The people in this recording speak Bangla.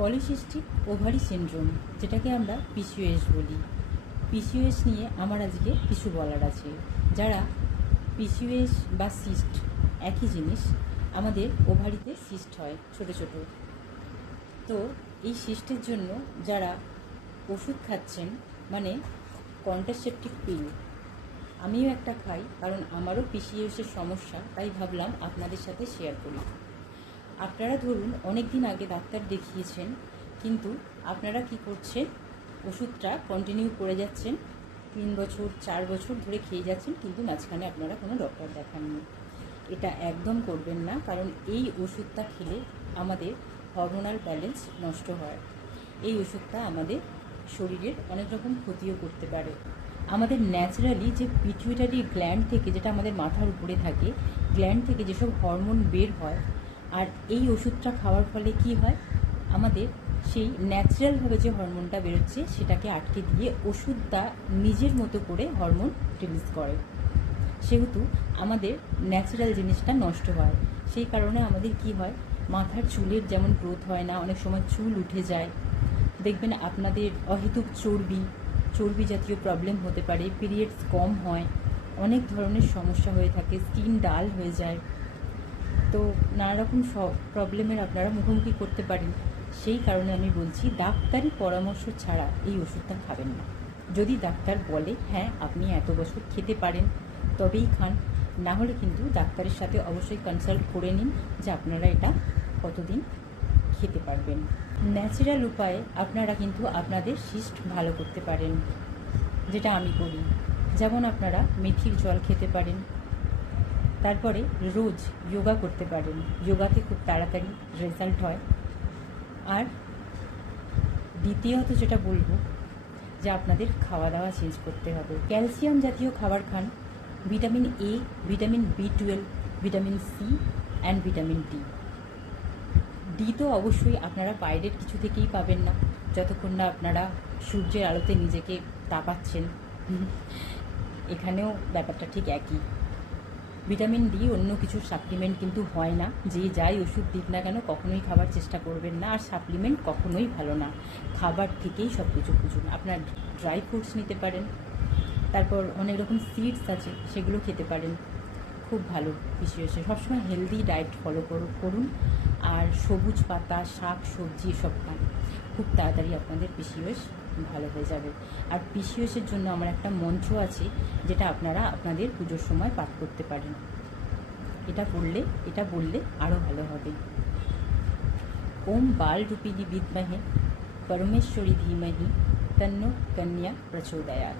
পলিসিস্টিক ওভারি সিনড্রোম, যেটাকে আমরা পিসিওএস বলি। পিসিওএস নিয়ে আমার আজকে কিছু বলার আছে। যারা পিসিওএস বা সিস্ট একই জিনিস, আমাদের ওভারিতে সিস্ট হয় ছোট ছোট। তো এই সিস্টের জন্য যারা ওষুধ খাচ্ছেন, মানে কন্ট্রাসেপটিভ পিল, আমিও একটা খাই, কারণ আমারও পিসিওএসের সমস্যা, তাই ভাবলাম আপনাদের সাথে শেয়ার করি। আপনারা ধরুন অনেক দিন আগে ডাক্তার দেখিয়েছেন, কিন্তু আপনারা কি করছেন, ওষুধটা কন্টিনিউ করে যাচ্ছেন, 3 বছর 4 বছর ধরে খেয়ে যাচ্ছেন, কিন্তু মাঝখানে আপনারা কোনো ডক্টর দেখাননি। এটা একদম করবেন না, কারণ এই ওষুধটা খেলে আমাদের হরমোনাল ব্যালেন্স নষ্ট হয়। এই ওষুধটা আমাদের শরীরের অনেক রকম ক্ষতিও করতে পারে। আমাদের ন্যাচারালি যে পিটুইটারি গ্ল্যান্ড থেকে, যেটা আমাদের মাথার উপরে থাকে, গ্ল্যান্ড থেকে যেসব হরমোন বের হয়, আর এই ওষুধটা খাওয়ার ফলে কি হয়, আমাদের সেই ন্যাচারালভাবে যে হরমোনটা বেরোচ্ছে সেটাকে আটকে দিয়ে ওষুধটা নিজের মতো করে হরমোন রিলিজ করে। সেহেতু আমাদের ন্যাচারাল জিনিসটা নষ্ট হয়। সেই কারণে আমাদের কি হয়, মাথার চুলের যেমন গ্রোথ হয় না, অনেক সময় চুল উঠে যায়। দেখবেন আপনাদের অহেতুক চর্বি জাতীয় প্রবলেম হতে পারে, পিরিয়ডস কম হয়, অনেক ধরনের সমস্যা হয়ে থাকে, স্কিন ডাল হয়ে যায়। তো নানা রকম সব প্রবলেমের আপনারা মুখোমুখি করতে পারেন। সেই কারণে আমি বলছি, ডাক্তারি পরামর্শ ছাড়া এই ওষুধটা খাবেন না। যদি ডাক্তার বলে হ্যাঁ আপনি এত বছর খেতে পারেন, তবেই খান। না হলে কিন্তু ডাক্তারের সাথে অবশ্যই কনসাল্ট করে নিন যে আপনারা এটা কতদিন খেতে পারবেন। ন্যাচারাল উপায়ে আপনারা কিন্তু আপনাদের সিস্ট ভালো করতে পারেন, যেটা আমি করি। যেমন আপনারা মেথির জল খেতে পারেন, তারপরে রোজ যোগা করতে পারেন, যোগাতে খুব তাড়াতাড়ি রেজাল্ট হয়। আর দ্বিতীয়ত যেটা বলবো, যে আপনাদের খাওয়া দাওয়া চেঞ্জ করতে হবে। ক্যালসিয়াম জাতীয় খাবার খান, vitamin A, vitamin B12, vitamin C and vitamin D তো অবশ্যই আপনারা বাইরের কিছু থেকেই পাবেন না, যতক্ষণ না আপনারা সূর্যের আলোতে নিজেকে তাপাচ্ছেন। এখানেও ব্যাপারটা ঠিক একই। ভিটামিন ডি অন্য কিছুর সাপ্লিমেন্ট কিন্তু হয় না। যে যাই ওষুধ দিক না কেন কখনোই খাবার চেষ্টা করবেন না, আর সাপ্লিমেন্ট কখনোই ভালো না। খাবার থেকেই সব কিছু খুঁজুন। আপনার ড্রাই ফ্রুটস নিতে পারেন, তারপর অনেক রকম সিডস আছে, সেগুলো খেতে পারেন, খুব ভালো পিসিওএসে। সবসময় হেলদি ডায়েট ফলো করুন, আর সবুজ পাতা, শাক সবজি এসব খান। খুব তাড়াতাড়ি আপনাদের পিসিওএস ভালো হয়ে যাবে। আর পিসিওএসের জন্য আমার একটা মন্ত্র আছে, যেটা আপনারা আপনাদের পুজোর সময় পাঠ করতে পারেন। এটা বললে আরও ভালো হবে। ওম বাল রূপিণী বিদ্মহে পরমেশ্বরী ধীমহি তন্নো কন্যা প্রচোদয়াৎ।